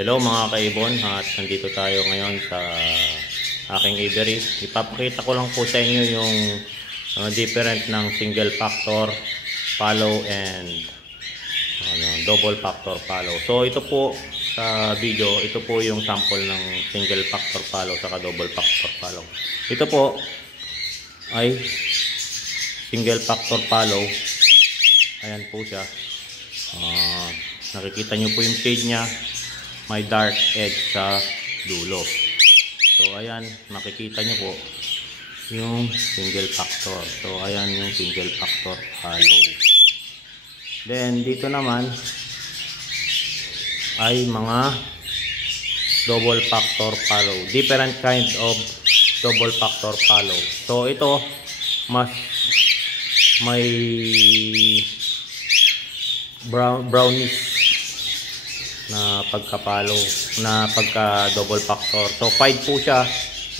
Hello mga kaibon, at nandito tayo ngayon sa aking aviary. Ipapakita ko lang po sa inyo yung different ng single factor follow and double factor follow. So ito po sa video, ito po yung sample ng single factor follow saka double factor follow. Ito po ay single factor follow. Ayan po siya. Nakikita nyo po yung shade nya, may dark edge sa dulo. So ayan, makikita nyo po yung single factor. So ayan yung single factor follow. Then dito naman ay mga double factor follow, different kind of double factor follow. So ito mas may brownish na pagka-follow, na pagka double factor. So 5 po siya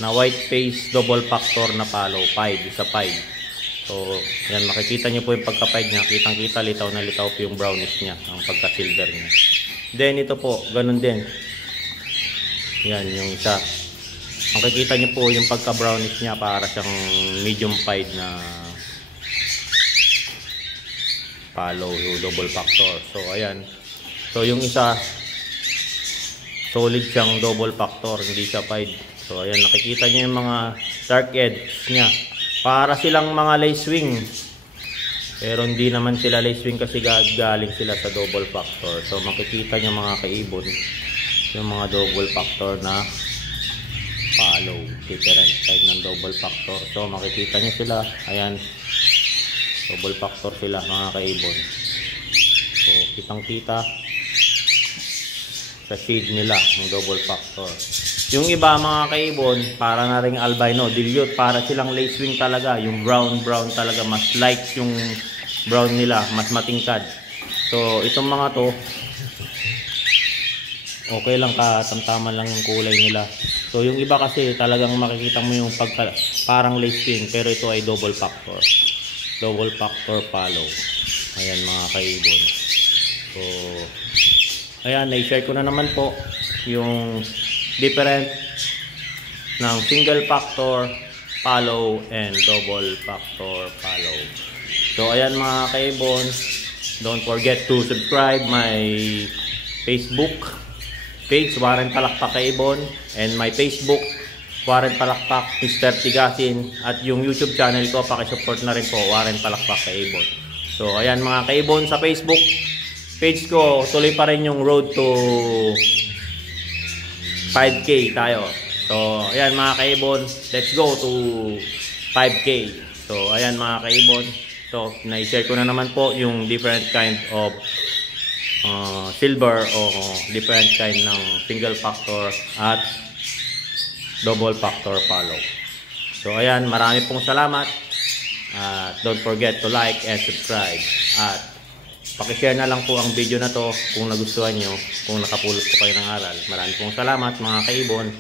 na white face double factor na follow, 5 isa 5. So yan, makikita niyo po yung pagka-5 niya, kitang-kita litaw na litaw po yung brownish niya, ang pagka-silver niya. Then ito po, ganun din. Yan yung isa. Makikita niyo po yung pagka-brownish niya, para siyang medium 5 na follow double factor. So ayan. So yung isa solid siyang double factor, hindi siya 5. So ayan, nakikita niyo yung mga dark edge niya. Para silang mga lace wing. Pero hindi naman sila lace wing kasi galing sila sa double factor. So makikita niyo mga kaibon yung mga double factor na follow, different side ng double factor. So makikita niyo sila, ayan, double factor sila mga kaibon. So kitang-kita sa shade nila ng double factor. Yung iba mga kaibon, para na ring albino, dilute, para silang lace wing talaga, yung brown talaga, mas light yung brown nila, mas matingkad. So itong mga to okay lang, katamtaman lang yung kulay nila. So yung iba kasi talagang makikita mo yung parang lace wing, pero ito ay double factor follow. Ayan mga kaibon. So ayan, na-share ko na naman po yung different ng single factor follow and double factor follow. So ayan mga kaibon, don't forget to subscribe my Facebook page, Warren Palakpak Kaibon, and my Facebook, Warren Palakpak Mr. Tigasin, at yung YouTube channel ko, pakisupport na rin po, Warren Palakpak Kaibon. So ayan mga kaibon, sa Facebook page ko, tuloy pa rin yung road to 5K tayo. So ayan mga kaibon, let's go to 5K. So ayan mga kaibon, so na-share ko na naman po yung different kind of silver o different kind ng single factor at double factor follow. So ayan, marami pong salamat. Don't forget to like and subscribe, at pakishare na lang po ang video na to kung nagustuhan nyo, kung nakapulot po kayo ng aral. Maraming pong salamat mga kaibon.